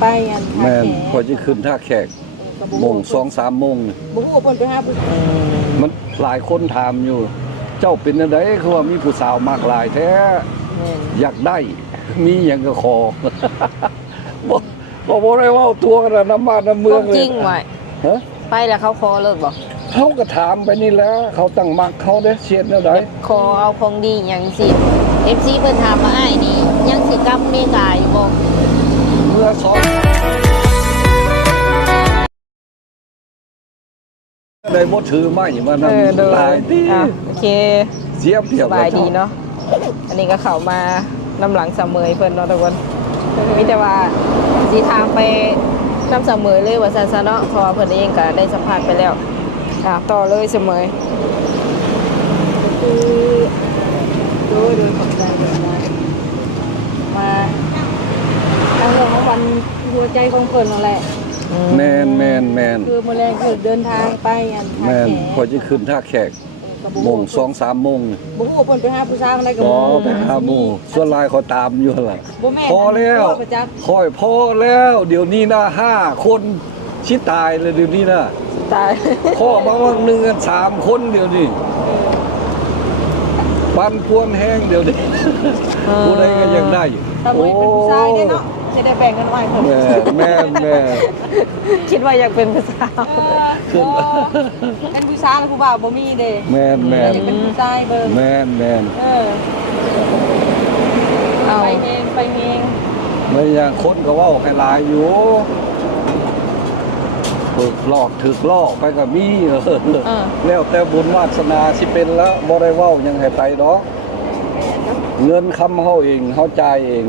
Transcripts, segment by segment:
ไปอันแม่นพอจะขึ้นท่าแขกโมง2-3 โมงบ่ฮู้เพิ่นไปหาผู้มันหลายคนถามอยู่ เจ้าเป็นจังได๋คือว่ามีผู้สาวมากหลายแท้อยากได้มีหยังก็ขอบ่ได้เว้าตัวกันน้ำบ้านน้ำเมืองเลยจริงไว้ฮะไปแล้วเขาขอเลิกบ่เขาก็ถามไปนี่แหละเขาตั้งมักเขาเด้เชียดแนวใดขอเอาของดีหยังสิ FC เพิ่นถามว่าอ้ายนี่ยังสิกลับอเมริกาอยู่บ่เมื่อสองได้บ่ถือไม้มานำหลายที่โอเคเสียเปรียบสบายดีเนาะอันนี้ก็เข้ามาน้ำหลังเสมอเพิ่นเนาะทุกคนมีแต่ว่าสิทางไปน้ำเสมอเลยว่าซั่นซะเนาะเพราะว่าเพิ่นเองก็ได้สัมภาษณ์ไปแล้วต่อเลยเสมอคือโดยขอบใจมาทางเรื่องของวันหัวใจของเพิ่นนั่นแหละแม่นคือมื้อแรกคือเดินทางไปอันแม่นพอจะขึ้นท่าแขกโมง2-3 โมงบ่ฮู้เพิ่นไปหาผู้สาวอะไรก็บ่ไปหาหมู่ส่วนหลายเขาตามอยู่ล่ะพอแล้วค่อยพอแล้วเดี๋ยวนี้นะ5 คนสิตายเลยเดี๋ยวนี้นะตายพ่อมาว่า1กัน3 คนเดี๋ยวนี้ปันพวนแห้งเดี๋ยวนี้ผู้ใดก็ยังได้อยู่โอ้เป็นผู้ชายเนี่ยเนาะจะได้แบ่งกันไว้เพิ่นแม่คิดว่าอยากเป็นผู้สาวเป็นผู้ชายแล้วผู้บ่าวบ่มีเด้แม่อยากเป็นผู้ชายเบิ่งแม่เอาไปเองไม่อย่างคนก็เว้าให้หลายอยู่ถูกหลอกถูกล่อไปก็มีแล้วแต่บุญวาสนาสิเป็นแล้วบ่ได้เว้ายังให้ไปดอกเงินคำเฮาเองเฮาจ่ายเอง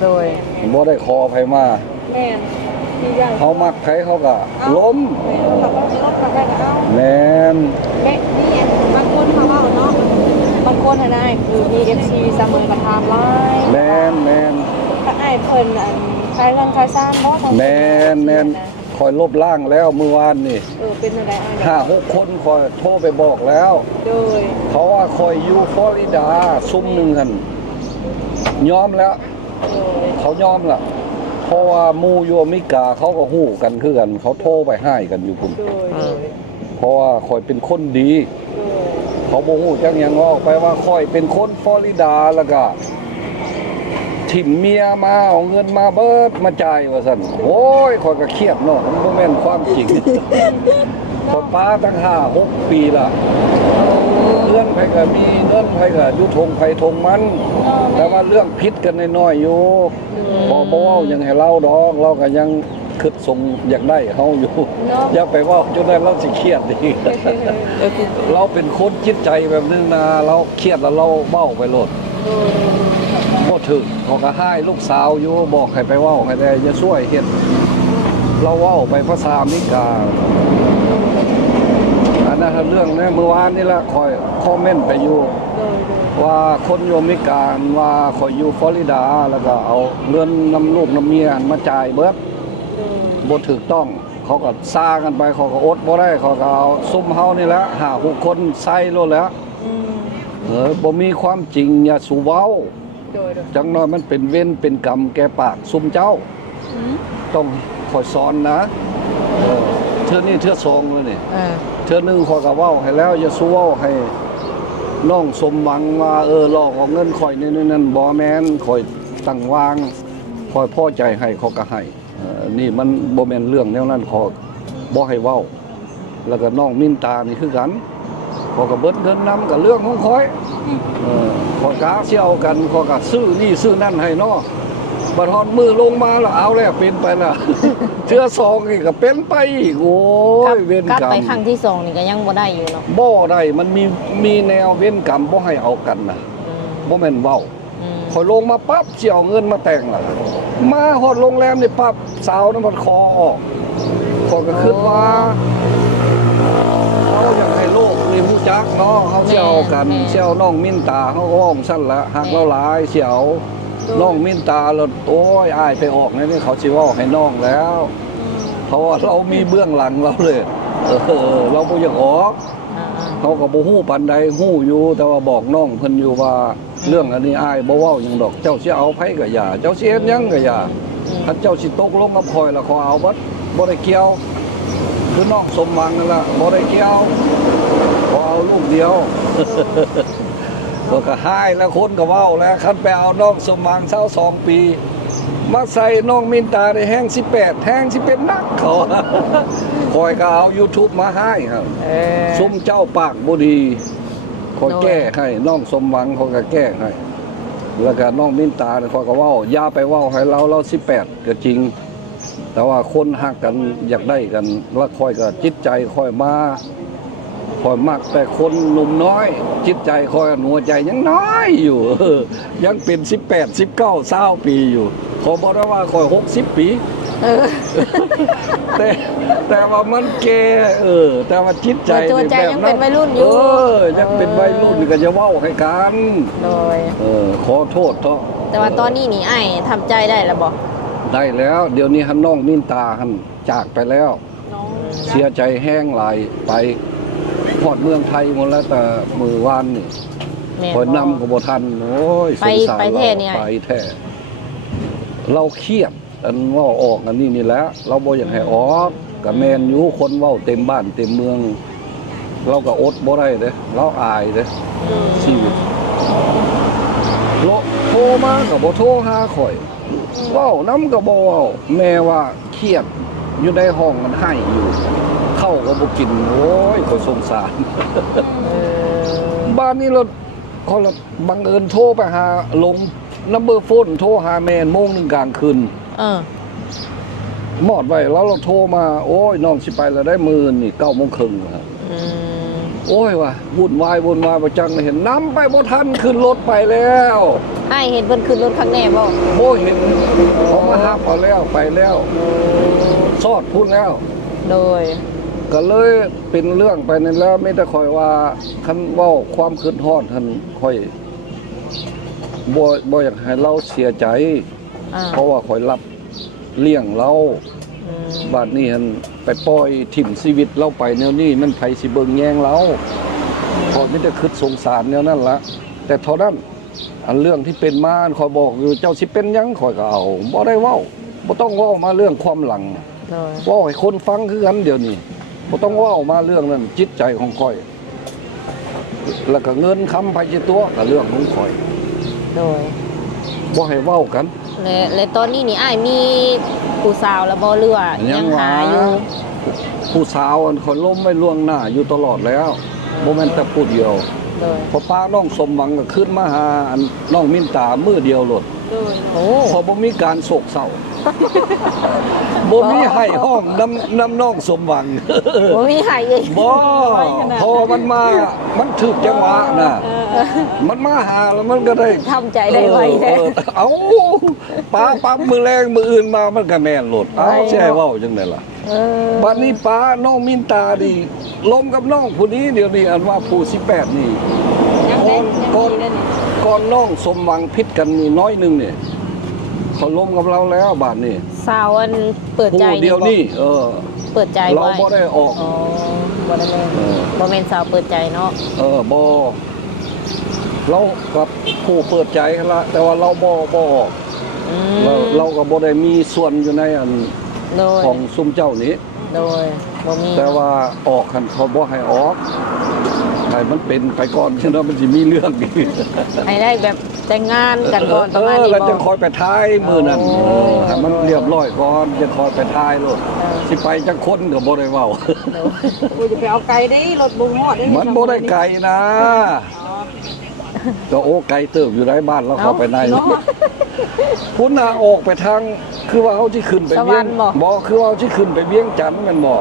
โดยบ่ได้ขอไผมาแม่นเฮามักไผเขาก็ล้มแม่นนี่บางคนเขาเว้าเนาะบางคนน่ะคือมี FC เสมอกับถามหลายแม่นถ้าอ้ายเพิ่นอันขายเงินขายซ่านบ่ทำแม่นคอยลบล้างแล้วเมื่อวานนี่เป็นจังได๋อ้าย5-6 คนคอยโทรไปบอกแล้วโดยเพราะว่าคอยอยู่ฟลอริดาซุ่มนึงหั่นยอมแล้วเขายอมล่ะเพราะว่าหมู่อยู่อเมริกาเขาก็ฮู้กันคือกันเขาโทรไปให้กันอยู่พุ่นเพราะว่าคอยเป็นคนดีเขาบ่ฮู้จักหยังออกไปว่าคอยเป็นคนฟลอริดาแล้วก็ถิ่มเมียมาเอาเงินมาเบิดมาจ่ายว่าซั่นโอ้ยข้อยก็เครียดเนาะมันบ่แม่นความจริงข้อยป้าตั้ง5-6 ปีละเรื่องไผก็มีเงินไผก็อยู่ทงไผทงมันแต่ว่าเรื่องผิดกันน้อยๆอยู่บ่เว้าหยังให้เราดอกเราก็ยังคิดส่งอยากได้เฮาอยู่อย่าไปเว้าจนนั้นเราสิเครียดอีกเราเป็นคนจิตใจแบบนึงนะเราเครียดแล้วเราเว้าไปโลดบ่ถึงเขาก็ให้ลูกสาวอยู่บอกให้ไปเว้าให้ได้อย่าช่วยเฮ็ดเราเว้าไปภาษาอเมริกาอันนั้นเรื่องนี้เมื่อวานนี่ละคอยคอมเมนต์ไปอยู่ว่าคนอยู่อเมริกาว่าคอยอยู่ฟลอริดาแล้วก็เอาเงินนำลูกนำเมียมาจ่ายเบิดบ่ถูกต้องเขาก็ซ่ากันไปเขาก็อดบ่ได้เขาก็เอาซุ่มเฮานี่แหละ5-6 คนใส่โลดแล้วบ่มีความจริงอย่าสู่เว้าจังน้อยมันเป็นเวรเป็นกรรมแก่ปากซุ่มเจ้าต้องคอยสอนนะเทื่อนี้เทื่อ2เลยนี่เทื่อนึงขอยก็เว้าให้แล้วอย่าสู่เว้าให้น้องสมหวังว่าหลอกเอาเงินข่อยนี่นั่นบ่แม่นข่อยตั้งวางข่อยพอใจให้เขาก็ให้นี่มันบ่แม่นเรื่องแนวนั้นขอบ่ให้เว้าแล้วก็น้องมินตานี่คือกันขอก็เบิดเงินนำกับเรื่องของข่อยขอกาสิเอากันขอก็ซื้อนี่ซื้อนั่นให้เนาะบัดฮอดมือลงมาแล้วเอาแล้วเป็นไปล่ะเทื่อ2นี่ก็เป็นไปอีกโอ้ยเวรกรรมไปครั้งที่2นี่ก็ยังบ่ได้อยู่เนาะบ่ได้มันมีแนวเวรกรรมบ่ให้เอากันน่ะบ่แม่นเว้าข่อยลงมาปั๊บสิเอาเงินมาแต่งล่ะมาฮอดโรงแรมนี่ปั๊บสาวนั้นมันคอออกข่อยก็คิดว่าเฮาอยากให้โลกนี่ฮู้จักเนาะเฮาสิเอากันสิเอาน้องมินตาเฮาก็ว้าซั่นละฮักเราหลายสิเอาน้องมินตาแล้วโอ้ยอ้ายไปออกนี่เขาสิเว้าให้น้องแล้วเพราะว่าเรามีเบื้องหลังเราเลยเราบ่อยากออกเขาก็บ่ฮู้ปานใดฮู้อยู่แต่ว่าบอกน้องเพิ่นอยู่ว่าเรื่องอันนี้อ้ายบ่เว้าหยังดอกเจ้าสิเอาไผก็อย่าเจ้าสิเฮ็ดหยังก็อย่า ถ้าเจ้าสิตกลงกับข่อยแล้วขอเอาบ่ได้เกี่ยวคือน้องสมหวังนั่นล่ะบ่ได้เกี่ยวขอเอาลูกเดียว ก็หายแล้วคนก็เว้าแล้วคันไปเอาน้องสมหวัง22ปีมาใส่น้องมินตาในแห้ง18แห้งสิเป็นนักเขา คอยก็เอา YouTube มาให้ครับซุมเจ้าปากบ่ดีคอยแก้ให้น้องสมหวังเขาก็แก้ให้แล้วก็น้องมินตาเนี่ยเขาก็เว้าอย่าไปเว้าให้เรา18ก็จริง แต่ว่าคนฮักกันอยากได้กันแล้วคอยก็จิตใจคอยมาคอยมักแต่คนหนุ่มน้อย จิตใจคอยหัวใจยังน้อยอยู่ ยังเป็น18 19 20ปีอยู่ขอบอกได้ว่าคอย60ปี แต่ว่ามันแก่แต่ว่าจิตใจ ตัวใจยังเป็นวัยรุ่นอยู่ ยังเป็นวัยรุ่นก็จะเว้าให้กัน โดย ขอโทษเถอะ แต่ว่าตอนนี้นี่ไอ้ทำใจได้แล้วบ่ ได้แล้ว เดี๋ยวนี้หันน้องมินตาหันจากไปแล้ว น้อง เสียใจแห้งหลายไปพอดเมืองไทยหมดแล้วแต่มือวานนี่ แม่น คอย บ่ นำก็บ่ทันโอ้ยสงสาร ไปแท้เนี่ย ไปแท้เราเครียดอันเว่าออกอันนี้นี่แหละเราบ่อยากให้ออกก็แม่นอยู่คนเว้าเต็มบ้านเต็มเมือง เราก็อดบ่ได้เด้เราอายเด้ชีวิตโทรมาก็บ่โทรหาข่อยเว้านำก็บ่เว้าแม่ว่าเครียดอยู่ในห้องมันให้อยู่เข้าก็บ่กินโอ้ยข่อยสงสาร บ้านนี้เราเขาละบังเอิญโทรไปหาลงนัมเบอร์โฟนโทรหาแม่นโมงหนึ่งกลางคืนหมอดไว้แล้วเราโทรมาโอ้ยน้องสิไปแล้วได้มือนี่9:30ครับโอ้ยว่ะวุ่นวายประจังเห็นน้ำไปบ่ทันขึ้นรถไปแล้วไอ้เห็นเพิ่นขึ้นรถครั้งแน่บ่ โอ้เห็นเขามาหาพอแล้วไปแล้วซอดพูดแล้ว โดย ก็เลยเป็นเรื่องไปนั่นแล้วไม่ได้คอยว่าคันเว้าความคืนฮอดท่านค่อยบ่อยากให้เราเสียใจเพราะว่าคอยรับเลี้ยงเราบัดนี้หันไปปล่อยถิ่มชีวิตเราไปแนวนี้มันไผสิเบิ่งแยงเราพอไมแต่ได้คิดสงสารแนวนั้นละแต่เท่านั้นอันเรื่องที่เป็นมาคอยบอกอยู่เจ้าสิเป็นหยังคอยก็เอาบ่ได้เว้าบ่ต้องเว้ามาเรื่องความหลังเว้าให้คนฟังคือกันเดี๋ยวนี้บ่ต้องเว้ามาเรื่องนั้นจิตใจของข่อยแล้วก็เงินคำไผสิตัวก็เรื่องของข่อยโดยบ่ให้เว้ากันและตอนนี้นี่อ้ายมีผู้สาวแล้วบ่หรือว่ายังหาอยู่ผู้สาวอันคนล้มไม่ล่วงหน้าอยู่ตลอดแล้วบ่แม่นแต่ผู้เดียวพอป้าน้องสมหวังก็ขึ้นมาหาอันน้องมินตามื้อเดียวโลดโอ้พอบ่มีการโศกเศร้าบ่มีให้ห้องน้ำน้องสมหวังบ่มีให้อีกบ่พอมันมามันถึกจังหวะน่ะมันมาหาแล้วมันก็ได้ทำใจได้ไวแท้เอ้าป้ามือแรงมืออื่นมามันก็แม่นโลดเอ้าแช่เว้าจังได๋ล่ะบัดนี้ป้าน้องมินตานี่ล้มกับน้องผู้นี้เดี๋ยวนี้อันว่าผู้18นี่ก่อนน้องสมหวังพิษกันนี่น้อยนึงเนี่ยเขาล้มกับเราแล้วบาดนี้สาวอันเปิดใจเดียวนี่เปิดใจเราบ่ได้ออกบ่ได้บ่แม่นสาวเปิดใจเนาะบ่เรากับผู้เปิดใจละแต่ว่าเราบ่เราก็บ่ได้มีส่วนอยู่ในอันของซุมเจ้านี้โดยบ่มีแต่ว่าออกคันเขาบ่ให้ออกให้มันเป็นไปก่อนฉะนั้นมันสิมีเรื่องอีกให้ได้แบบแต่งงานกันก่อนประมาณนี้แล้วจะคอยไปท้ายมื้อนั้นให้มันเรียบร้อยก่อนจะคอยไปท้ายโลดสิไปจักคนก็บ่ได้เว้ากูจะไปเอาไก่ได้รถบ่ฮอดได้มันบ่ได้ไกลนะก็โอ้ไกลเติบอยู่ในบ้านแล้วเข้าไปในพุ่นน่ะออกไปทางคือว่าเขาสิขึ้นไปเวียงบ่คือว่าเขาสิขึ้นไปเวียงจันทน์แม่นบ่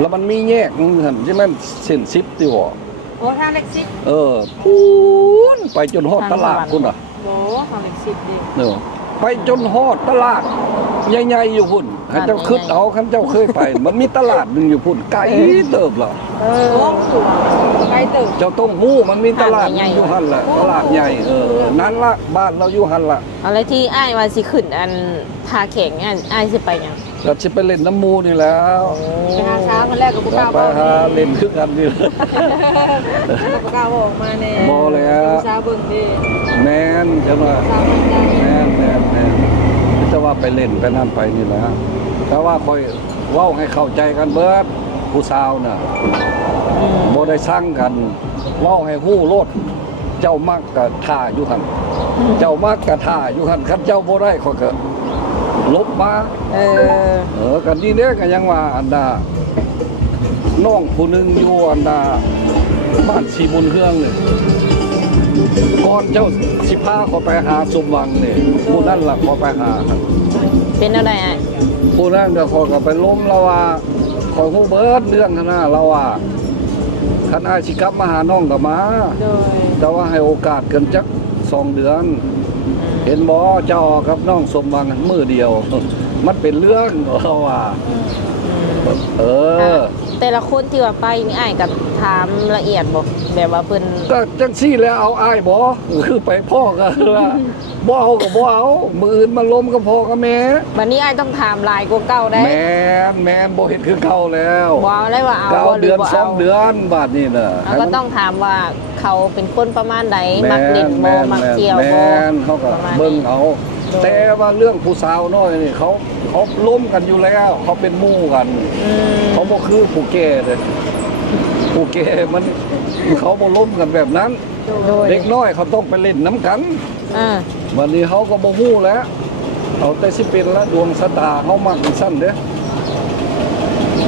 แล้วมันมีแยกนึงหั่นใช่มั้ยเส้น10ติบ่โอ้ทางเล็ก10พูนไปจนฮอดตลาดพุ่นน่ะโอ้ทางเล็ก10ดิไปจนฮอดตลาดใหญ่ๆอยู่พุ่นให้เจ้าคิดเอาคันเจ้าเคยไปมันมีตลาดนึงอยู่พุ่นไกลเติบล่ะไกลเติบเจ้าต้องฮู้มันมีตลาดอยู่หั่นล่ะตลาดใหญ่นั่นล่ะบ้านเราอยู่หั่นล่ะอะไรที่อ้ายว่าสิขึ้นอันทาแข็งอ้ายสิไปหยังก็สิไปเล่นน้ำมูนี่แล้วไปหาช้างคนแรกกับบ่กล้าไปหาเล่นคือกันนี่บ่กล้าออกมาแน่บ่แล้วช้าเบิ่งดิแม่นจังว่าแม่นแต่ ว่าไปเล่นไปนั่นไปนี่แหละแต่ว่าคอยเว้าให้เข้าใจกันเบิดผู้สาวน่ะบ่ได้สร้างกันเว้าให้ฮู้โลดเจ้ามักก็ท่าอยู่หั่นเจ้ามักก็ท่าอยู่หั่นคันเจ้าบ่ได้ข้อยก็ลบมากันนี่เด้ก็ยังว่าอันดาน้องผู้หนึงอยู่อันดาบ้านสีบุญเฮืองนี่ก่อนเจ้าสิพาเขาไปหาสมหวังนี่ผู้นั้นล่ะเขาไปหาครับ เป็นอะไรอ่ะ ผู้นั้นก็ขอยก็ไปล้มแล้วว่าขอยฮู้เบิดเรื่องหั่นน่ะเราว่าคันอ้ายสิกลับมาหาน้องก็มา โดย แต่ว่าให้โอกาสกันจัก2 เดือน เห็นบ่เจ้ากับน้องสมหวังมื้อเดียว มันเป็นเรื่องเราว่าเออ แต่ละคนที่ว่าไปนี่อ้ายกับถามละเอียดบ่แบบว่าเพิ่น ก็จังซี่แล้วเอาอ้ายบ่คือไปพ่อก็ว่าบ่เอาก็บ่เอามื้ออื่นมาล้มกับพ่อกับแม่ บัดนี้อ้ายต้องถามหลายกว่าเก่าได้ แม่นบ่เฮ็ดคือเก่าแล้ว บ่เอาได้ว่าเอา เก้า บ่หรื เดื อ อน บ่ สอ เอา งเดือนบาดนี้น่ะ แล้วก็ต้องถามว่าเขาเป็นคนประมาณใดมัก แม่ เล่น น บ่ แม่น มักเที่ยวบ่ แม่นเขาก็ ประมาณนี้ เบิ่งเอา แต่ว่าเรื่องผู้สาวน้อยนี่เขาล้มกันอยู่แล้วเขาเป็นหมู่กัน เขาบ่คือผู้แก่เลยผู้แก่มันเขาบ่ล้มกันแบบนั้น โดย เด็กน้อยเขาต้องไปเล่นน้ำกัน อ่า วันนี้เขาก็บ่ฮู้แล้วเอาแต่สิเป็นละดวงชะตาเขามักจังซั่นเด้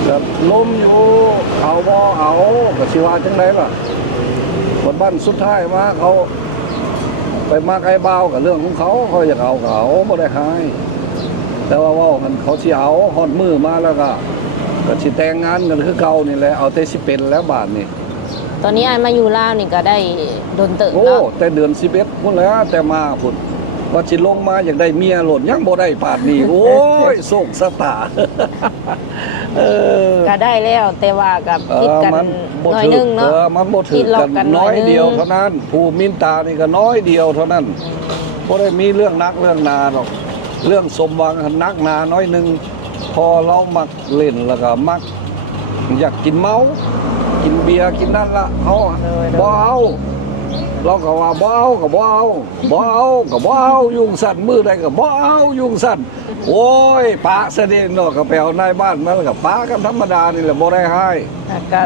แบบล้มอยู่เอาบ่เอาก็สิว่าจังไดล่ะบ้านสุดท้ายมาเขาไปมักไอ้บ่าวกับเรื่องของเขาเขาอยากเอาก็เอาบ่ได้หายแต่ว่าเว้ากันเขาสิเอาฮอดมือมาแล้วก็สิแต่งงานกันคือเก่านี่แหละเอาแต่สิเป็นแล้วบาดนี้ ตอนนี้อ้ายมาอยู่ลาวนี่ก็ได้โดนเติบ โอ้ แล้ว แต่เดือน11พุ่นแล้วแต่มาพุ่นว่าสิลงมาอยากได้เมียโลดยังบ่ได้ปานนี้ โอ้ยโศกสตา เออ ก็ได้แล้วแต่ว่ากับคิดกัน มันบ่ หน่อย ถึ นึ ก งเนาะ มันบ่ถึ คิ ก ดล กับ กัน น หน่ น้ อ อย ย นึง เดียวเท่านั้น ผู้มินตานี่ก็น้อยเดียวเท่านั้นบ่ได้มีเรื่องนักเรื่องนาหรอกเรื่องสมหวังนักหนาน้อยหนึงพอเรามักเล่นแล้วก็มักอยากกินเมา กินเบียร์กินนั่นละเฮาบ่เอาเราก็ว่าบ่เอาก็บ่เอาบ่เอาก็บ่เอายุ่งสั่นมือใดก็บ่เอายุ่งสั่นโอ้ยปะซะเด้เนาะก็ไปเอานายบ้านมาแล้วก็ปะกันธรรมดานี่แหละบ่ได้ให้ ก็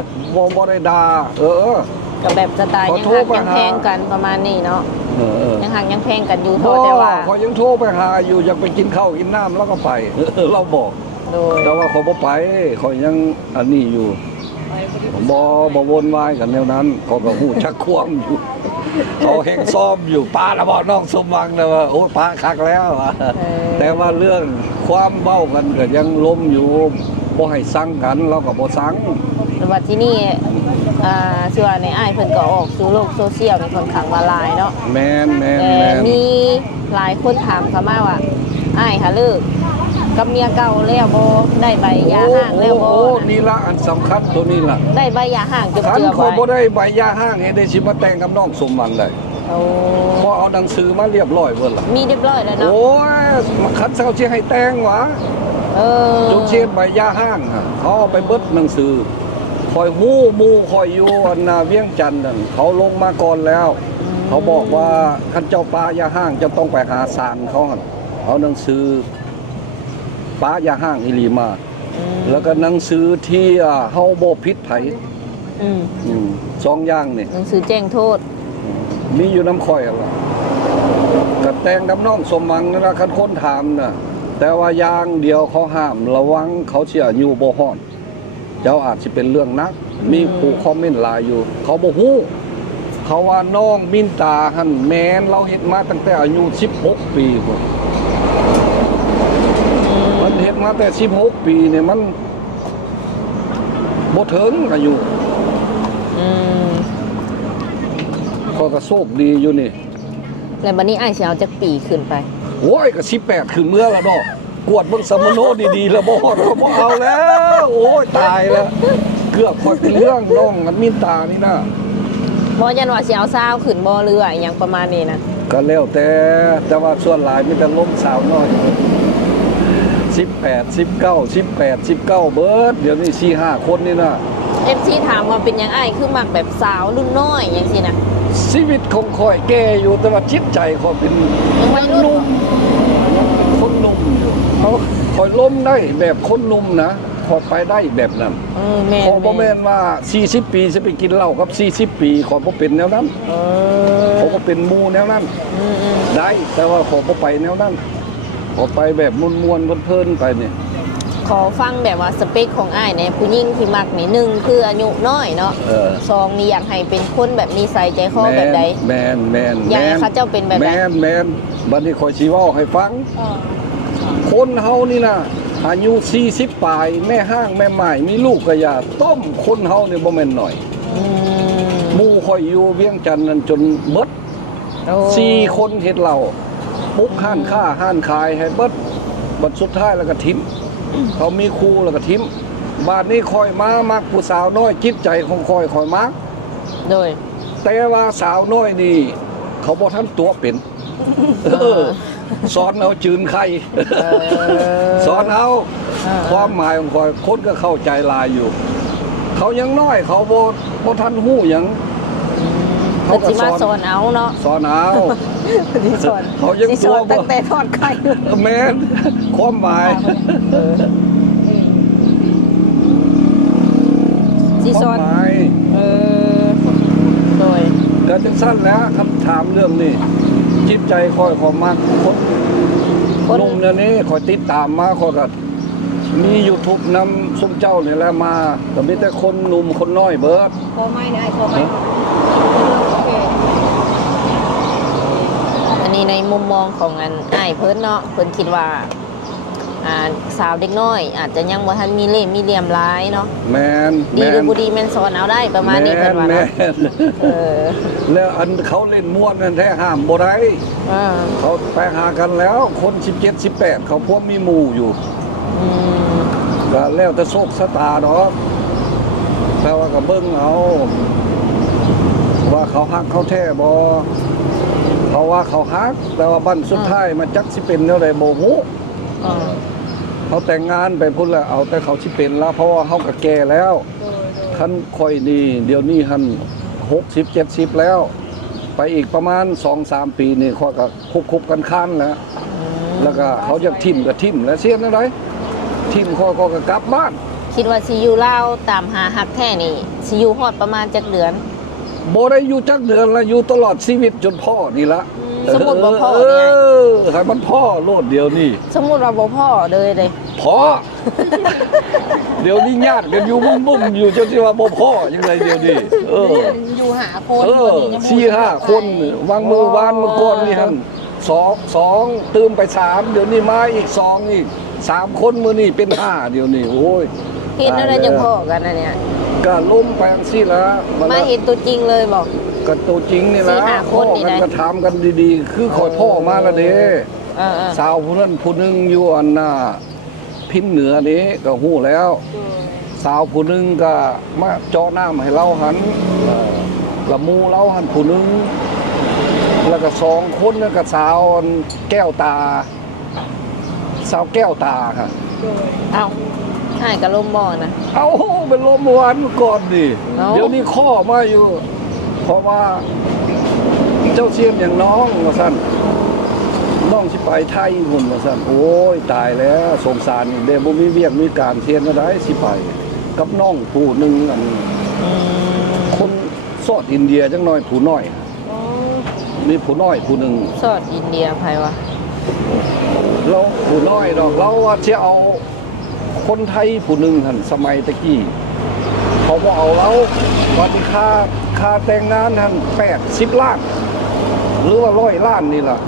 บ่ได้ด่าก็แบบสไตล์ ขอ ยัง โทษ หักยัง มาหา แพงกันประมาณนี้เนาะ เออ ยังหักยังแพงกันอยู่โท บ่ ษแต่ว่า เขายังโทรไปหาอยู่อยากไปกินข้าวกินน้ำแล้วก็ไป เราบอก โดย แต่ว่าเขาบ่ไปเขายังอันนี้อยู่บ่วนวายกันแนวนั้นเขาก็ฮู้ชักควมอยู่ เขาแห่งซ้อมอยู่ป้าละบ่น้องสมหวังนะว่าโอ้ป้าคักแล้วอะ แต่ว่าเรื่องความเว้ากันก็ยังล้มอยู่บ่ให้สั่งกันเราก็บ่สั่ง แต่ว่าที่นี่ชื่อว่าในอ้ายเพิ่นก็ออกสู่โลกโซเชียลนี่ค่อนข้างว่าหลายเนาะ แม่น แต่มีหลายคนถามเข้ามาว่าอ้ายหาเลิกกับเมียเก่าแล้วบ่ได้ใบหย่าห่างแล้วบ่ โอ้นี่ละอันสำคัญตัวนี้ล่ะ ได้ใบหย่าห่างจบ คัน เจือ เขาบ่ ไว้ ได้ใบหย่าห้างให้ได้สิมาแต่งกับน้องสมหวังได้ โอ้ พอเอาหนังสือมาเรียบร้อยเบิดล่ะ มีเรียบร้อยแล้วเนาะ โอ้ยมาคันเขาสิให้แต่งหวะ เออ จงเชียนใบหย่าห้างอะเขาเอาไปเบิดหนังสือคอยฮู้หมู่คอยอยู่อันนาเวียงจันทน์นั่นเขาลงมาก่อนแล้ว เขาบอกว่าคันเจ้าป้าหย่าห้างจะต้องไปหาศาลเขาหั่นเอาหนังสือป้าหย่าห้างอีหลีมา แล้วก็หนังสือที่เฮาบ่ผิดไผ สองอย่างนี่ หนังสือแจ้งโทษ มีอยู่น้ำข่อยอะล่ะกับแต่งกับน้องสมหวังนั่นล่ะคันคนถามน่ะแต่ว่าอย่างเดียวเขาห้ามระวังเขาสิอายุบ่ฮอดเจ้าอาจสิเป็นเรื่องนัก มีผู้คอมเมนต์หลายอยู่ เขาบ่ฮู้เขาว่าน้องมินตาหั่นแม่นเราเฮ็ดมาตั้งแต่อายุ16 ปีพุ่นมันเฮ็ดมาแต่16 ปีเนี่ยมันบ่ถึงอายุ ก็โชคดีอยู่นี่ แล้วบัดนี้อ้ายสิเอาจักปีขึ้นไป โอ้ยก็18ขึ้นเมื่อแล้วเนาะกวดเบิ่งสมโนดีๆแล้วบ่ฮอดก็บ่เอาแล้ว โอ้ยตายแล้ว เกือบพอเป็นเรื่องน้องอันมินตานี่นะ บ่ยันว่าสิเอาซาวขึ้นบ่หรือว่าอิหยังประมาณนี้นะ ก็แล้วแต่ว่าส่วนหลายมีแต่ล้มสาวน้อย18 19 18 19เบิดเดี๋ยวนี้4 5คนนี่นะ FC ถามว่าเป็นหยังอ้ายคือมักแบบสาวรุ่นน้อยจังซี่นะ ชีวิตของข่อยแก่อยู่แต่ว่าจิตใจข่อยเป็น ยังวัยรุ่น หนุ่มยังเป็นคนหนุ่มอยู่ โอ้ คอยล้มได้แบบคนหนุ่มนะคอยไปได้แบบนั้น แม่น ขอบ่แม่นว่า40 ปีสิไปกินเหล้ากับ40 ปีขอบ่เป็นแนวนั้น เอ ขอ อ บ่เป็นหมู่แนวนั้น อืม ได้แต่ว่าขอบ่ไปแนวนั้นขอไปแบบม่วนๆเพลินๆไปนี่ ขอฟังแบบว่าสเปคของอ้ายเนี่ยผู้หญิงที่มักนี่หนึ่งคืออายุน้อยเนาะ สองนี่อยากให้เป็นคนแบบนิสัยใจคอแบบใด แม่น อยากให้เขาเจ้าเป็นแบบใด แม่นบัดนี้ขอยสิเว้าให้ฟัง อ๋อ คนเฮานี่นะอายุ40ปลายแม่ห้างแม่หมายมีลูกก็อย่าต้มคนเฮานี่บ่แม่นหน่อย อืม หมู่ข่อยอยู่เวียงจันทน์นั่นจนเบิด โอ้ 4คนเฮ็ดเหล้าปุ๊บห้านค้าห้านขายให้เบิดบัดสุดท้ายแล้วก็ทิ้มเขามีครูแล้วก็ทิ้มบาดนี้คอยมามักผู้สาวน้อยจิตใจของคอยมัก โดย แต่ว่าสาวน้อยนี่ เขาบ่ทันตัวเป็นสอนเอาจืนไข่ สอนเอาความหมายของคอยคนก็เข้าใจหลายอยู่ เขายังน้อยเขาบ่ทันฮู้หยัง เพิ่นสิมาสอนเอาเนาะ สอนเอา สิสอน เขายัง สิสอน ตัวบ่ ตั้งแต่ทอดไข่ แม่นความหมาย สิ ค สอ วาม น หมาย เออโดย ก็จังสั้นแล้วคำถามเรื่องนี้จิตใจคอยขอมากคนนุ่มเนี่ยนี่คอยติดตามมาคอยก็มี YouTube นำส้มเจ้านี่แหละมาก็มีแต่คนหนุ่มคนน้อยเบิด พอไหมนะไอ้พอไหมโอเค อันนี้ในมุมมองของอันอ้ายเพิ่นเนาะเพิ่นคิดว่าสาวเด็กน้อย อาจจะยังบ่ทันมีเล่ห์มีเหลี่ยมร้ายเนาะ แมน ดีหรือบ่ดีแม่นสอนเอาได้ประมาณนี้เพิ่นว่า แม เนาะ น เออ แล้วอันเขาเล่นม่วนนั่นแท้ห้ามบ่ได้ อ่า เขาไปหากันแล้วคน17 18เขาพวกมีหมู่อยู่ อืม ก็แล้วแต่โชคชะตาเนาะแต่ว่าก็เบิ่งเอาว่าเขาฮักเขาแท้บ่เขาว่าเขาฮักแต่ว่าบั้นสุดท้ายมาจักสิเป็นแนวใดบ่ฮู้ อ่า เขาแต่งงานไปพุ่นแล้วเอาแต่เขาสิเป็นแล้วเพราะว่าเฮาก็แก่แล้ว โดย คันค่อยนี่เดี๋ยวนี้หัน60 70แล้ว ไปอีกประมาณ 2-3 ปีนี่ข้อยก็คุบกันค้านแล้ว แล้วก็เขาจะทิ่มก็ทิ่มแล้วเสียนอะไรทิ่มข้อยก็กลับบ้าน คิดว่าสิอยู่ลาวตามหาฮักแท้นี่สิอยู่ฮอดประมาณจักเดือน บ่ได้อยู่จักเดือนละอยู่ตลอดชีวิตจนพ่อนี่ละ สมมุติว่าพ่อเนี่ย ให้มันพ่อโลดเดียวนี่ สมมุติว่าบ่พ่อเลย พ่อ เดี๋ยวนี้ญาติกันอยู่บุ้มๆอยู่จนสิว่าบ่พ่อยังไงเดี๋ยวนี้อยู่หาคน 4-5 คนวางมือวานเมื่อก่อนนี่หั่น2ตื่นไป3เดี๋ยวนี้มาอีก2อีก3คนมื้อนี้เป็น5เดี๋ยวนี้โอ้ย เห็นอะไรจะพ่อกันนะเนี่ย ก็ล้มไปจังซี่ละ มาเห็นตัวจริงเลยบอก ก็ตัวจริงนี่ละ 4-5 คนนี่ กั นะ ก็ถามกันดีๆ คือขอพ่อมาและเด้ เออ สาวผู้นั้นผู้หนึงอยู่อันน่ะพินเหนือนี้ก็ฮู้แล้ว สาวผู้หนึงก็มาเจาะน้ำให้เราหันละมูเราหันผู้หนึงแล้วก็2คนนั่นก็สาวอันแก้วตา สาวแก้วตาค่ะ เอาใช่กระลมมองนะ เอาเป็นลมเมื่อวานก่อนดิ เอ้า เดี๋ยวนี้ข้อมาอยู่ เพราะว่าเจ้าเชียนอย่างน้องมาสั่นน้องสิไปไทยหุ่นมาสั่นโอ้ยตายแล้วสงสารเดบ่มีเวียกมีการเชียนก็ได้สิไป กับน้องผู้หนึ่งอันคนซอดอินเดียจังน้อยผู้น้อย มีผู้น้อยผู้หนึ่ง สอดอินเดียไผวะ เราผู้น้อยดอกเราว่าจะเอาคนไทยผู้หนึ่งหันสมัยตะกี้เขาบอกเอาเราวันนี้ค่าแต่งงานหัน80 ล้าน หรือว่า100 ล้านนี่ล่ะ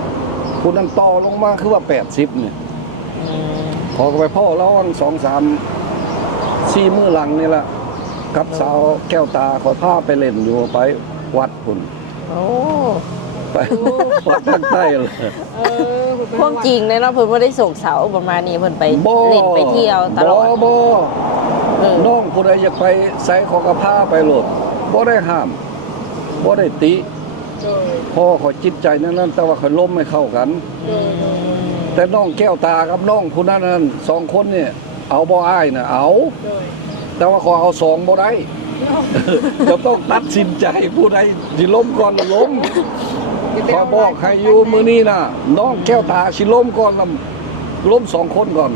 ผู้นั้นต่อลงมาคือว่า80เนี่ย อืม พอไปพ่อเราอัน2-3-4 มื้อหลังนี่ล่ะกับสาวแก้วตาขอพาไปเล่นอยู่ไปวัดพุ่น โอ้ ไปวัดทางใต้เลย ความจริงเลยเนาะเพิ่นบ่ได้ส่งเสาประมาณนี้เพิ่นไป บ่ เล่นไปเที่ยวตลอด บ่ เออ น้องผู้ใดอยากไปใส่ขอกระพาไปโหลดบ่ได้ห้ามบ่ได้ติพ่อขอยจิตใจนั้นแต่ว่าขอยล้มไม่เข้ากัน แต่น้องแก้วตากับน้องผู้นั้นนั่น2 คนเนี่ยเอาบ่อ้ายน่ะเอา แต่ว่าขอเอา2บ่ได้ จะต้องตัดสินใจผู้ใดสิล้มก่อนล้มขอบอกให้อยู่มื้อนี้น่ะน้องแก้วตาสิล้มก่อนล ล้ม2คนก่อน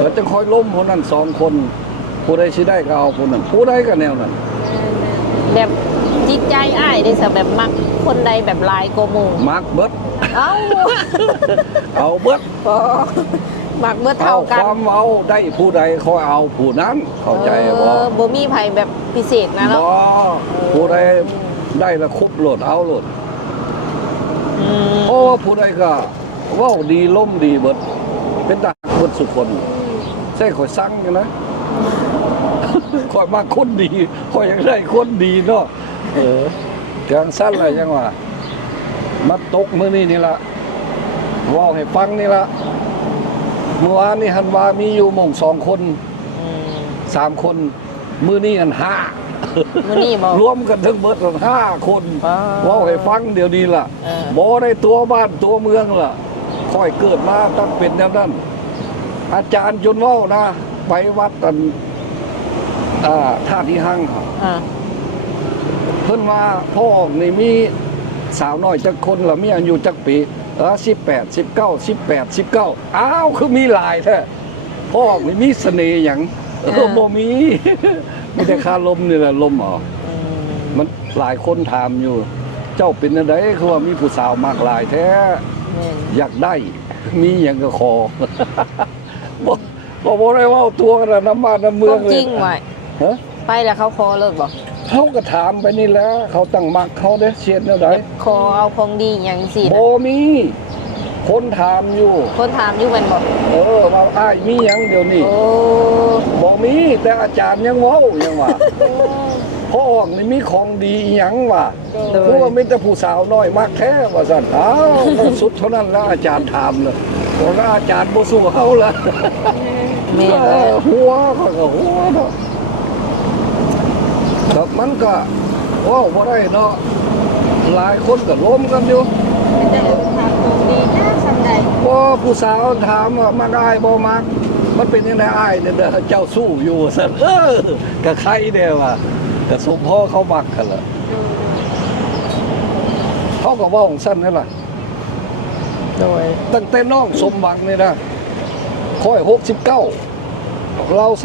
แล้วจะค่อยล้มคนนั้น2คนผู้ใดสิได้ก็เอาคนนั้นผู้ใดก็แนวนั้น แบบจิตใจอ้ายได้ซะแบบมักคนใดแบบหลายกว่าหมู่ มักเบิด เอ้า เอาเบิด บ่มักเบิด เอา เท่า ค กัน วามเอาได้ผู้ใดคอยเอาผู้นั้นเข้าใจบ่ บ่มีไผแบบพิเศษนะเนาะ บ่ผู้ใดได้ละคุบโหลดเอาโหลด อืม เพราะว่าผู้ใดก็เว้าดีล้มดีเบิดเป็นตาเบิดสุคนใช่ข่อยสั่งกันนะข่อยมาคนดีข่อยอยากได้คนดีเนาะกลางสั้นเลยจังว่ามาตกมื้อนี้นี่ล่ะเว้าให้ฟังนี่ล่ะเมื่อวานนี่หันว่ามีอยู่หม่อง2 คน3 คนมื้อนี้อัน5 มื้อนี้บ่ รวมกันทั้งเบิด5 คน อ๋อ เว้าให้ฟังเดี๋ยวนี้ล่ะ บ่ได้ตัวบ้านตัวเมืองล่ะค่อยเกิดมาตั้งเป็นแนวนั้นอาจารย์จนเว้านะไปวัดอันท่าที่หั่ง อ่า เพิ่นว่าพ่อออกนี่มีสาวน้อยจักคนล่ะมีอายุจักปี18 19 18 19อ้าวคือมีหลายแท้พ่อออกนี่มีเสน่ห์หยังบ่มี มีแต่คาลมนี่แหละลมออกมันหลายคนถามอยู่ เจ้าเป็นจังได๋คือว่ามีผู้สาวมากหลายแท้ แม่น อยากได้ มีหยังก็ขอ บ่ได้เว้าตัวกันน่ะน้ำบ้านน้ำเมื ค อง วาม เลย จริงไว้ ฮะ ไปแล้วเขาขอเลิกบ่ เขาก็ถามไปนี่แหล้วเขาตั้งมักเขาเด้เชียดแนวใด ขอเอาของดีหยังสิ บ่มี คนถามอยู่ คนถามอยู่แม่นบ่ ว่าอ้ายมีหยังเดี๋ยวนี้ โอ้ บ่มีแต่อาจารย์ยังเว้ายังว่าพ่อออกนี่มีของดีอีหยังว่ะ โดย คือว่ามีแต่ผู้สาวน้อยมากแท้ว่าซั่นอ้าวมันสุดเท่านั้นแล้วอาจารย์ถามเลยบอกว่าอาจารย์บ่สู้เขาละ แม่น หัวเขาก็หัวเนาะแต่มันก็เว้าบ่ได้เนาะหลายคนก็ล้มกันอยู่ แต่ถามของดีนะสำใด ว่าผู้สาวถามว่ามักอายบ่มักมันเป็นยังไงอายเนี่ยเด้อเจ้าสู้อยู่ซั่นก็ใครเด้อว่าก็สมพ่อเขามักกันล่ะเขาก็เว้าของซั่นนั่นล่ะ โดย ตั้งแต่น้องสมหวังนี่นะค่อย69เรา22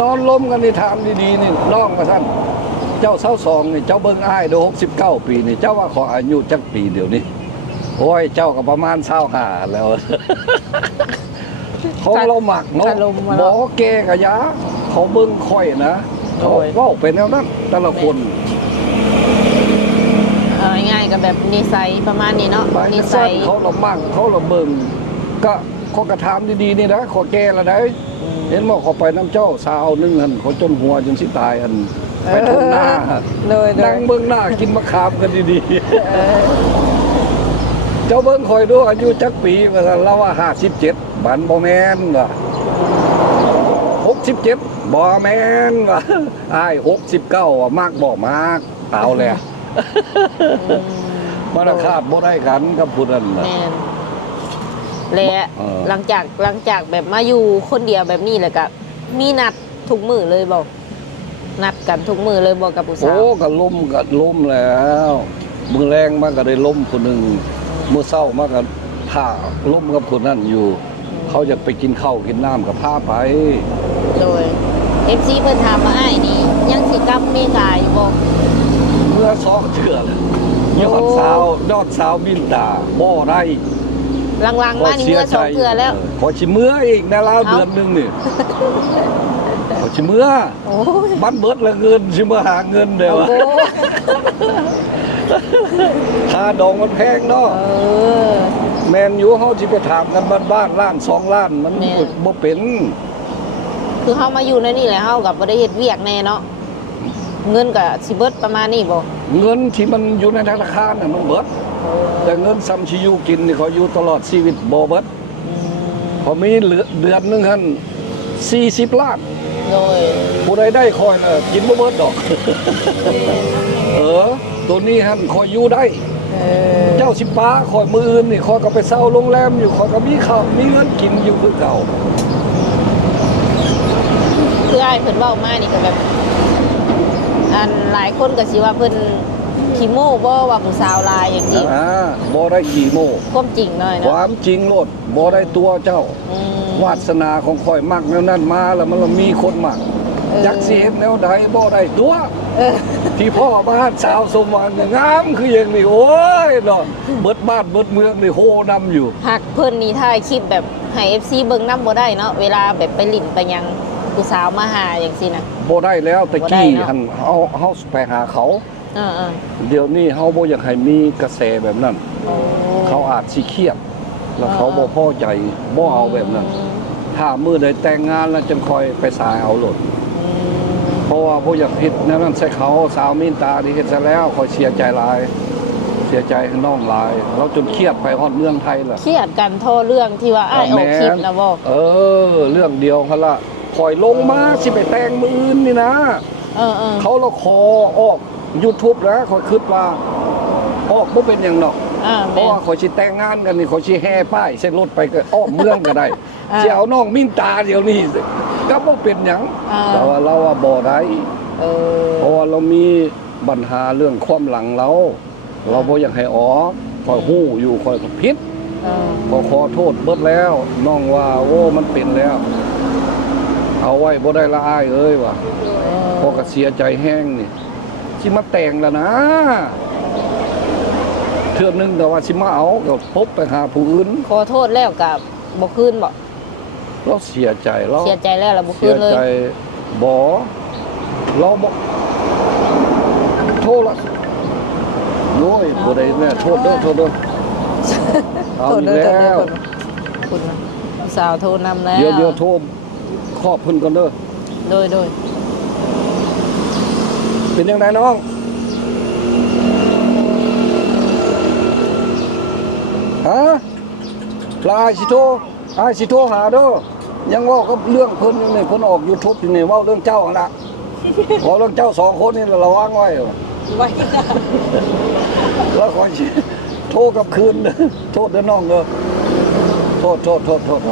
นอนล้มกันนี่ถามดีๆนี่น้องว่าซั่นเจ้า22นี่เจ้าเบิ่งอ้ายเด้อ69ปีนี่เจ้าว่าขออายุจักปีเดี๋ยวนี้โอ้ยเจ้าก็ประมาณ25แล้ว ของเราหมักเนาะ อารมณ์มา หม แล้ อ ว แกกะยาเขาเบิ่งค่อยนะเขา โอ้ย เว้าเป็นแนวนั้นแต่ละคน เอาง่ายๆก็แบบนิสัยประมาณนี้เนาะ ไป นิ สั สัย เขาละมั่งเขาละเบิ่งก็เขากระทำดีๆนี่นะขอแกละได้เห็นว่าเขาไปน้ำเจ้าสาวหนึงหั่นเขาจนหัวจนสิตายหั่นไปทนหน้า เลยเล นั่ ย งเบิ่งหน้ากินมะขามกันดีๆเจ้าเบิ่งคอยดูอายุจักปีว่าซั่นเราว่า57บันบ่แม่นว่ะ67บ่แม่นว่ะอ้าย69มากบ่มากเอาแหละมันคาดบ่ได้กันกับผู้นั้นน่ะ แม่นและ เออ หลังจากแบบมาอยู่คนเดียวแบบนี้แหละก็มีนัดทุกมื้อเลยบอกนัดกันทุกมื้อเลยบอกกับผู้สา โอ้ ว ก็ล้มแล้วมื้อแรงมันก็ได้ล้มคนหนึงมื้อเช้ามันก็ท่าล้มกับคนนั้นอยู่ เขาอยากไปกินข้าวกินน้ำก็พาไป โดย FC เพิ่นถามว่าอ้ายนี่ยังสิกลับเมกาอยู่บ่ เมื่อซอกเชื่อเลยยอดสาวบินตาบ่ได้ หลังๆมานี่เมื่อสองเทื่อแล้ว ขอชิเมื่ออีกนะลาว เอ้า เดือนหนึงนี่ขอชิเมื่อ โอ้ย บันเบิดละเงินชิเมื่อหาเงินเดี๋ยว โอ้โห ค่าดองมันแพงเนาะ เออ แมนอยู่เฮาสิไปถามกันบ้านๆล้าน2ล้านมัน แม่น บ่เป็น คือเฮามาอยู่ในนี่แหละเฮากับบ่ได้เฮ็ดเวียกแน่เนาะเงินก็สิเบิดประมาณนี้บ่ เงินที่มันอยู่ในธนาคารน่ะมันเบิด แต่เงินซ้ำที่อยู่กินนี่เขาอยู่ตลอดชีวิตบ่เบิดพอมีเหลือเดือนหนึงหั่น40 ล้าน โดย ผู้ใดได้คอยน่ะกินบ่เบิดดอก ตัวนี้หั่นคอยอยู่ได้ เจ้าสิป้าคอยมืออื่นนี่คอยก็ไปเช่าโรงแรมอยู่คอยก็มีข้าวมีเงินกินอยู่คือเก่า คืออ้ายเพิ่นเว้ามานี่ก็แบบอันหลายคนก็สิว่าเพิ่น ขี้โม่บ่ว่าผู้สาวลายอย่างนี้ บ่ได้ขี่โม้ ความจริงหน่อย ค เนาะ วามจริงโลดบ่ได้ตัวเจ้า อืม วาสนาของข่อยมักแนวนั้นมาแล้วมันมีคนมัก จักสิเฮ็ดแนวใดบ่ได้ตัว เออ ที่พ่อบ้านสาวสมหวังเนี่ยงามคืออย่างนี้โอ้ยเนาะเบิดบ้านเบิดเมืองนี่โหนำอยู่ หักเพิ่นนี่ถ่ายคลิปแบบให้ FC เบิ่งนำบ่ได้เนาะเวลาแบบไปลิ้นไปหยังผู้สาวมาหาอย่างซี่น่ะ บ่ได้แล้วตะกี้ บ่ได้เนาะ หันเฮาไปหาเขา เออ เดี๋ยวนี้เฮาบ่อยากให้มีกระแสแบบนั้น ๆโอ้ เขาอาจสิเครียดแล้วเขาบ่พอใจบ่เอาแบบนั้น ถ้ามื้อใดแต่งงานแล้วจึงค่อยไปสายเอาโลด อืม เพราะว่าบ่อยากเฮ็ดแนวนั้นใส่เขาสาวมีนตาที่เฮ็ดซะแล้วค่อยเสียใจหลาย เสียใจให้น้องหลาย เราจนเครียดไปฮอดเมืองไทยล่ะ เครียดกันโทรเรื่องที่ว่าอ้ายออกคลิปนะบ่ เรื่องเดียวหั่นล่ะข่อยลงมาสิไปแต่งมื้ออื่นนี่นะ เออ เขาเราขอออก YouTube แล้วข่อยคิดว่าออกบ่เป็นหยังดอก เพ แม่ ราะ น ว่าข่อยสิแต่งงานกันนี่ข่อยสิแห่ป้ายเส้นรถไปก็อ้อมเมืองก็ได้ อ่า สิเอาน้องมินตาเดี๋ยวนี้ก็บ่เป็นหยัง อ่า แต่ว่าเราว่าบ่ได้ เออ เพราะว่าเรามีปัญหาเรื่องความหลังเราบ่อยากให้ออกข่อยฮู้อยู่ข่อยก็ผิด เออ ก็ขอโทษเบิดแล้วน้องว่าโอ้มันเป็นแล้ว เอาไว้บ่ได้ละอายเอ้ยว่ะพอก็เสียใจแห้งนี่สิมาแต่งแล้วนะเทื่อนึงแต่ว่าสิมาเอาก็พบไปหาผู้อื่น ขอโทษแล้วกับบ่คืนบ่ เราเสียใจเรา เสียใจแล้วล่ะบ่คื เสี น ย เลย ใจบ่เราบ่โทษละโอ้ยบ่ได้แม่โทษเด้อโทษเด้อเอา โทษ อีก เด้อ แล้ว คุณผู้สาวโทรนำแล้ว เดี๋ยวโทรขอบเพิ่นก่อนเด้อ โดย เป็นยังไงน้องฮะลายสิโทรอ้ายสิโทรหาเด้อยังเว้ากับเรื่องเพิ่นอยู่นี่เพิ่นออก YouTube อยู่นี่เว้าเรื่องเจ้าหั่นล่ะเว้าเรื่องเจ้าสองคนนี่ระวังไว้ ไว้ แล้วขอสิโทรกลับคืนเด้อโทษเด้อน้องเด้อโทษ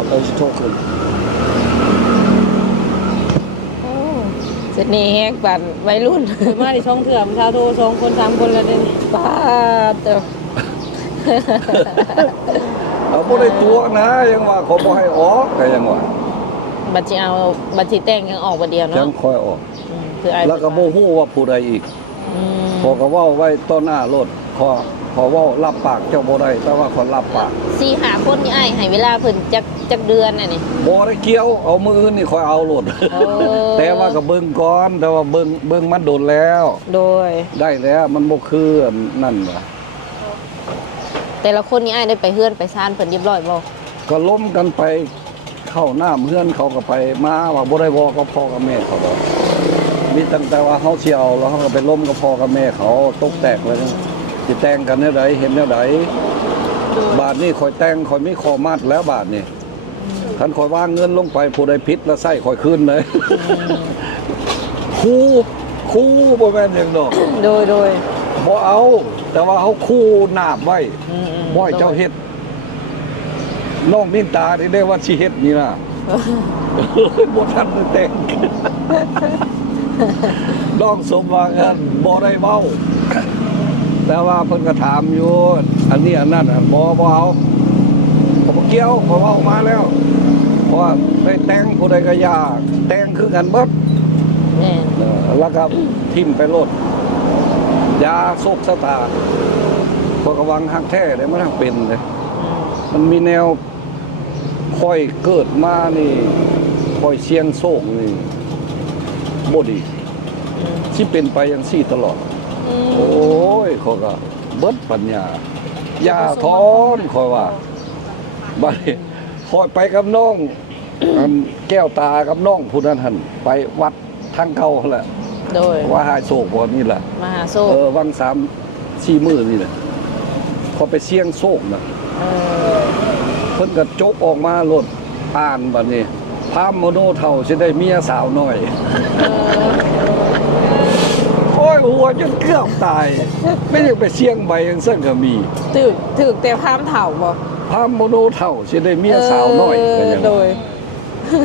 เอาสิโทรคืน เสน่ห์แฮกปันวัยรุ่น มาดิช่องเถื่อมชาวโทร2คน3คนแล้วเด้นี่ ป้าเตอ เอาบ่ได้ตัวนะยังว่าเขาบ่ให้ออกก็ยังว่า บัดสิเอาบัดสิแต่งยังออกบ่เดียว จั เนาะ งค่อยออก คืออ้าย แล้วก็บ่ฮู้ว่าผู้ใดอีก อืม พอก็เว้าไว้ต่อหน้ารถขอเว้ารับปากเจ้าบ่ได้แต่ว่าขอรับปาก 4-5คนนี่อ้ายให้เวลาเพิ่นจักเดือนน่ะนี่ บ่ได้เกี่ยวเอามืออื่นนี่ค่อยเอาโลด โอ้ แต่ว่าก็เบิ่งก่อนแต่ว่าเบิ่งมันโดนแล้ว โดย ได้แล้วมันบ่คืออันนั่นว่ะ แต่ละคนนี่อ้ายได้ไปเฮือนไปซ่านเพิ่นเรียบร้อยบ่ ก็ล้มกันไปเข้าน้ำเฮือนเขาก็ไปมาว่าบ่ได้บอกกับพ่อกับแม่เขาดอกมีตั้งแต่ว่าเฮาสิเอาแล้วเฮาก็ไปล้มกับพ่อกับแม่เขาตกแตกเลยนะสิแต่งกันแนวใดเห็นแนวใดบาทนี้ข่อยแต่งข่อยมีข้อมัดแล้วบาทนี้ท่านข่อยวางเงินลงไปผู้ใดผิดแล้วใส่ข่อยคืนเลย คู่บ่แม่นหยังดอก โดย บ่เอา แต่ว่าเขาคู่นาบไว้ อืม บ่ให้เจ้าเฮ็ดน้องมินตาที่ได้ว่าสิเฮ็ดนี่ล่ะ บ่ทันได้แต่ง น้องสมหวังอันบ่ได้เว้า แต่ว่าเพิ่นก็ถามอยู่อันนี้อันนั้นอันบ่เอาผมบ่เกี่ยวเพราะว่าออกมาแล้ว เพราะว่าได้แต่งผู้ใดก็อยากแต่งคือกันเบิด แม่น แล้วก็ทิ่มไปโลดยาโศกสตาพวกวังหักแท้เลยมันทั้งเป็นเลยมันมีแนวค่อยเกิดมานี่ค่อยเสียงโศกนี่บ่ดีสิเป็นไปอย่างซี่ตลอด โอ้ยเขาก็เบิดปัญญาอย่าถอนคอยว่าบัดนี้คอยไปกับน้อง อันแก้วตากับน้องผู้นั้นหั่นไปวัดทางเก่าหั่นแหละ โดย ว่าหายโศกบ่นี่แหละ มหาโซ วัง3-4 มื้อนี่แหละพอไปเสี่ยงโศกน่ะ เออ เพิ่นก็จกออกมาโลดอ่านบัดนี้พามโมโนเฒ่าสิได้เมียสาวน้อย โอ้ยหัวจนเกือบตาย ไม่ยังไปเสี่ยงใบจังซั่นก็มี ถึกแต่พามเถ่าบ่ พามโมโนเฒ่าสิได้เมียสาวน้อยก็อย่าง โดย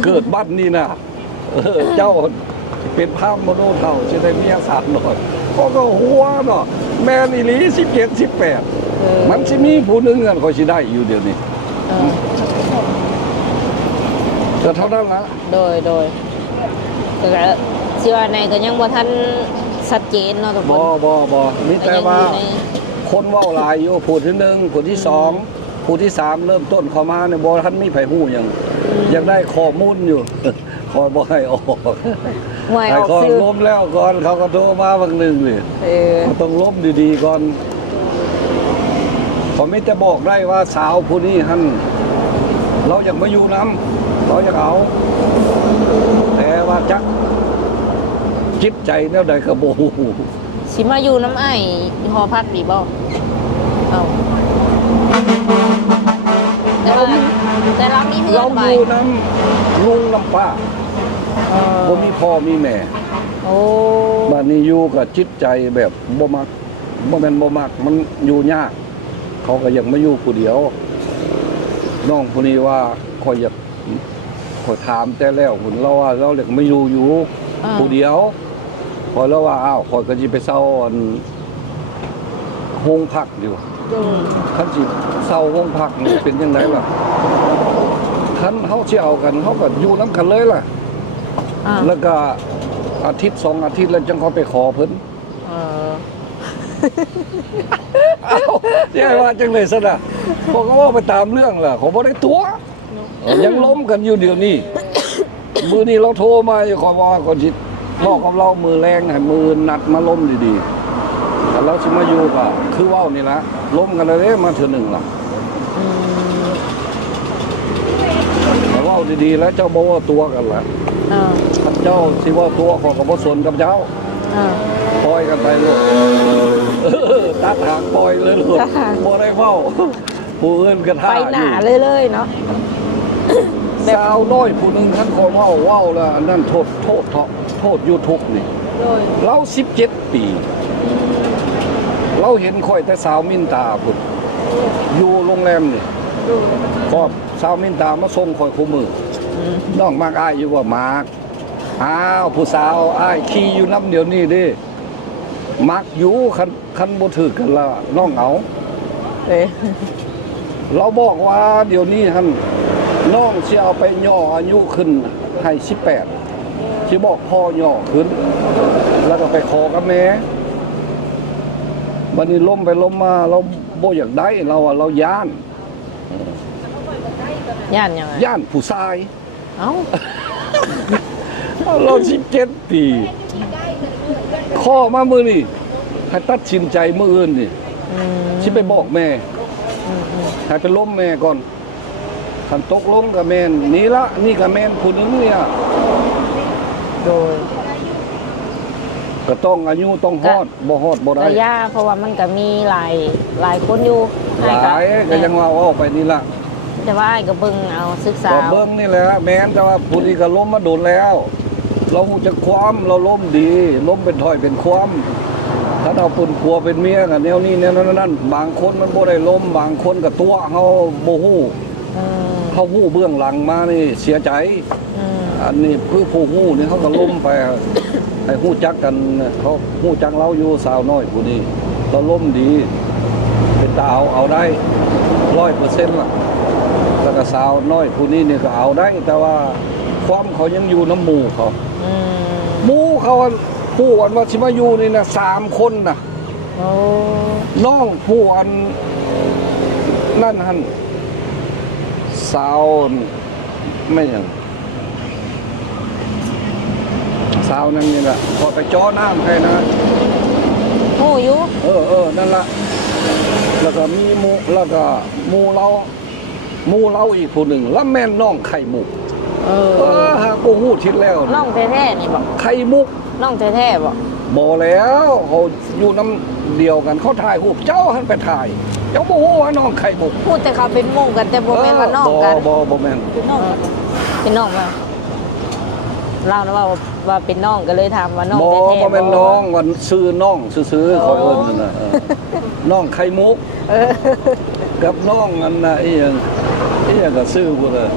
เกิดบัดนี้นะเจ้า เป็นภาพโมโนเท่าจะได้เมีย300เขาก็หัวเนาะแม่นอีหลี17 18มันสิมีผู้หนึงกันเขาสิได้อยู่เดี๋ยวนี้ เออ ก็เท่านั้นละ โดยก็สิว่าในก็ยังบ่ทันชัดเจนเนาะทุกคน บ่มีแต่ว่า ก็ยังอยู่ใน คนเว้าหลายอยู่ผู้ที่1ผู้ที่2ผู้ที่3เริ่มต้นเข้ามาเนี่ยบ่ทันมีไผฮู้หยังอยากได้ข้อมูลอยู่ คอยบ่ให้ออก หวยอ ให้ อก ก่อน ซื้อ ล้มแล้วก่อนเขาก็โทรมาบางหนึงนี่ ต้องล้มดีๆก่อนผมไม่จะบอกได้ว่าสาวผู้นี้ท่านเราอยากมาอยู่น้ำเราอยากเอาแต่ว่าจักจิตใจแนวใดก็บ่ฮู้ สิมาอยู่น้ำไอ้หอพักดีบ่เอาแต่เรามีเพื่อ เรา นไป อยู่น้ำลุงน้ำป้า เออ บ่มีพ่อมีแม่ โอ้ บ้านนี้อยู่กับจิตใจแบบบ่มักบ่แม่นบ่มักมันอยู่ยาก เขาก็อยากมาอยู่ผู้เดียวน้องผู้นี้ว่าคอยอยากขอยถามแต่แล้วหุ่นเราว่าเราอยากมาอยู่ผู้เดียวพอแล้วว่าอ้าวคอยก็สิไปเซาอันโรงพักอยู่ คันสิเศร้าห้องพักนี่เป็นยังไงล่ะคันเขาสิเอากันเขาก็อยู่น้ำกันเลยล่ะ อ่า แล้วก็อาทิตย์2 อาทิตย์แล้วจังเขาไปขอเพิ่น เออ เอ้าใช่ว่าจังเลยซะนะพวกเขาว่าไปตามเรื่องล่ะเขาบ่ได้ตัวยังล้มกันอยู่เดี๋ยวนี้ มือนี้เราโทรมาอยู่ขอว่าก่อนสิบอกกับเรามือแรงให้มือนัดมาล้มดีๆแต่เราสิมาอยู่ก็คือเว้านี่ละล้มกันเลยเด้มาเทื่อหนึงล่ะ อืม แต่เว้าดีๆแล้วเจ้าบ่ว่าตัวกันล่ะ เออ ท่านเจ้าสิว่าตัวเของกับบ่สนกับเจ้า เออ ปล่อยกันไปลูกตัดหางปล่อยเลยลูก ตัดหาง บ่ได้เว้าผู้อื่นก็ท่า ไป อ หนา ยู่ เลยเนาะ สาวน้อยผู้หนึงท่านคนเว้าแล้วอันนั้นโทษ YouTube นี่ โดย เรา17 ปี เราเห็นข่อยแต่สาวมินตาพุ่นอยู่โรงแรมนี่ โดย ก็สาวมินตามาส่งข่อยคู่มือ อืม น้องมากอ้ายอยู่ว่ามากอ้าวผู้สาวอ้ายขี่อยู่น้ำเดี๋ยวนี้เดิมักอยู่คันบ่ถือกันละน้องเอา เอ้ย เราบอกว่าเดี๋ยวนี้ท่านน้องสิเอาไปย่ออายุขึ้นให้18สิบอกพ่อย่อขึ้น แล้วก็ไปขอกับแม่บัดนี้ล้มไปล้มมาเราบ่อยากได้เราอะเราย่าน ย่านยังไง ย่านผู้ชาย เอ้า เรา17 ปีข้อมามือนี่ให้ตัดสินใจมืออื่นนี่ อืม สิไปบอกแม่ อืม ให้ไปล้มแม่ก่อนคันตกลงกับแม่นนี่ละนี่กับแม่นผู้หนึงเนี่ย โดย ก็ต้องอายุต้องฮอดบ่ฮอดบ่ได้ ระยะเพราะว่ามันก็มีหลายคนอยู่ หลายก็ยังว่าเอาไปนี่ละ แต่ว่าไอ้ก็เบิ่งเอาศึกษา ก็เบิ่งนี่แหละแม้นแต่ว่าผู้นี้ก็ล้มมาโดนแล้ว เราฮู้จักความเราล้มดีล้มเป็นถ้อยเป็นความถ้าเอาปืนผัวเป็นเมียก็แนวนี้แนวนั้นบางคนมันบ่ได้ล้มบางคนก็ตัวเฮาบ่ฮู้ อืม เขาฮู้เบื้องหลังมานี่เสียใจ อืม อันนี้คือผู้ฮู้นี่เขาก็ล้มไป ให้ฮู้จักกันเขาฮู้จักเราอยู่สาวน้อยผู้นี้เราล้มดี เป็นตาเอาได้ 100%ล่ะแล้วก็สาวน้อยผู้นี้นี่ก็เอาได้ แต่ว่าความเขายังอยู่น้ำหมู่เขา อืม หมู่เขาผู้อันว่าสิมาอยู่นี่นะ3 คนนะ โอ้ น้องผู้อันนั่นหั่นสาวไม่หยังสาวนั่นนี่แหละพอไปจ้อน้ำให้นะ โหอยู่ นั่นละแล้วก็มีหมูแล้วก็หมูเราอีกผู้หนึ่งแล้วแม่นน้องไข่มุก เออ หากูฮู้ทิศแล้ว น้องแท้ๆนี่บอก ไข่มุก น้องแท้ๆบอก บ่แล้วเขาอยู่น้ำเดียวกันเขาถ่ายรูปเจ้าหันไปถ่ายเจ้าบ่ฮู้ว่าน้องไข่มุก พูดแต่เขาเป็นหมู่กันแต่บ่แม่นว่าน้องกัน บ่แม่น เป็นน้อง เป็นน้องมาเล่านะว่าเป็นน้องก็เลยถามว่าน้อง บ่ แท้ๆ บ่แม่นน้องวันซื้อน้องซื้อๆขอเอิ้นนั่นน่ะน้องไข่มุก เออ กับน้องอันน่ะอีหยังก็ซื้อพุ่นน่ะ